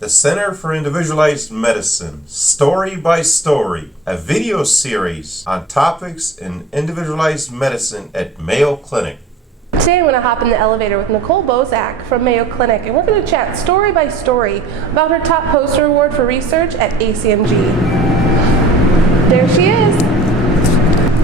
The Center for Individualized Medicine, Story by Story, a video series on topics in individualized medicine at Mayo Clinic. Today I'm going to hop in the elevator with Nicole Boczek from Mayo Clinic, and we're going to chat story by story about her Top Poster Award for research at ACMG. There she is.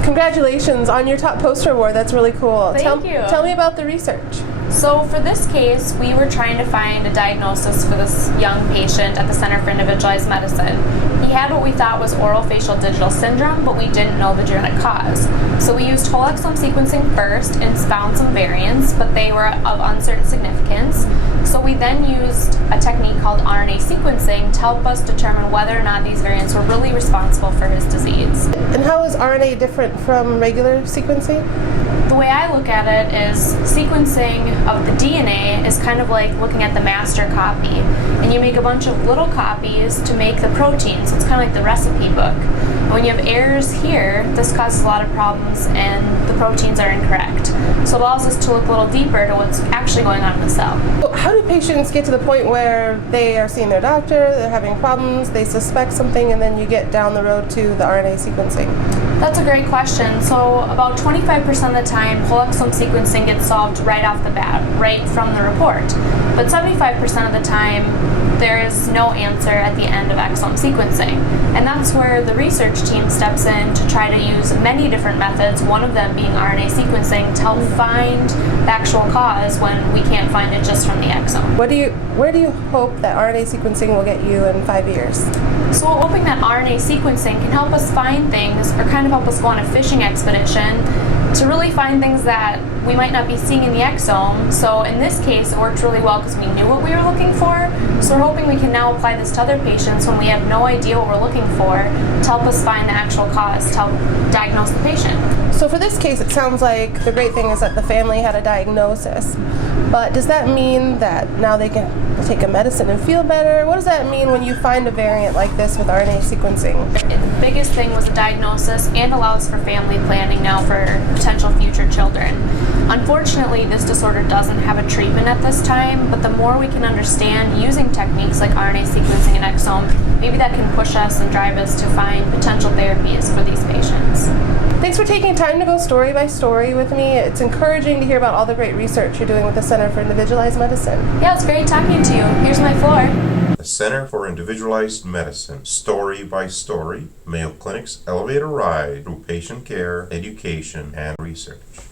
Congratulations on your Top Poster Award. That's really cool. Thank you. Tell me about the research. So for this case, we were trying to find a diagnosis for this young patient at the Center for Individualized Medicine. He had what we thought was orofacial digital syndrome, but we didn't know the genetic cause. So we used whole exome sequencing first and found some variants, but they were of uncertain significance. So we then used a technique called RNA sequencing to help us determine whether or not these variants were really responsible for his disease. And how is RNA different from regular sequencing? The way I look at it is sequencing of the DNA is kind of like looking at the master copy. And you make a bunch of little copies to make the protein, so it's kind of like the recipe book. And when you have errors here, this causes a lot of problems and the proteins are incorrect. So it allows us to look a little deeper to what's actually going on in the cell. How do patients get to the point where they are seeing their doctor, they're having problems, they suspect something, and then you get down the road to the RNA sequencing? That's a great question. So about 25% of the time, whole exome sequencing gets solved right off the bat, right from the report. But 75% of the time, there is no answer at the end of exome sequencing. And that's where the research team steps in to try to use many different methods, one of them being RNA sequencing, to help find the actual cause when we can't find it just from the exome. Where do you hope that RNA sequencing will get you in 5 years? So we're hoping that RNA sequencing can help us find things, or kind of help us go on a fishing expedition to really find things that we might not be seeing in the exome. So in this case, it worked really well because we knew what we were looking for. So we're hoping we can now apply this to other patients when we have no idea what we're looking for to help us find the actual cause, to help diagnose the patient. So for this case, it sounds like the great thing is that the family had a diagnosis. But does that mean that now they can take a medicine and feel better? What does that mean when you find a variant like this with RNA sequencing? The biggest thing was a diagnosis and allows for family planning now for potential future children. Unfortunately, this disorder doesn't have a treatment at this time, but the more we can understand using techniques like RNA sequencing and exome, maybe that can push us and drive us to find potential therapies for these patients. Thanks for taking time to go story by story with me. It's encouraging to hear about all the great research you're doing with the Center for Individualized Medicine. Yeah, it's great talking to you. Here's my floor. The Center for Individualized Medicine, Story by Story, Mayo Clinic's elevator ride through patient care, education, and research.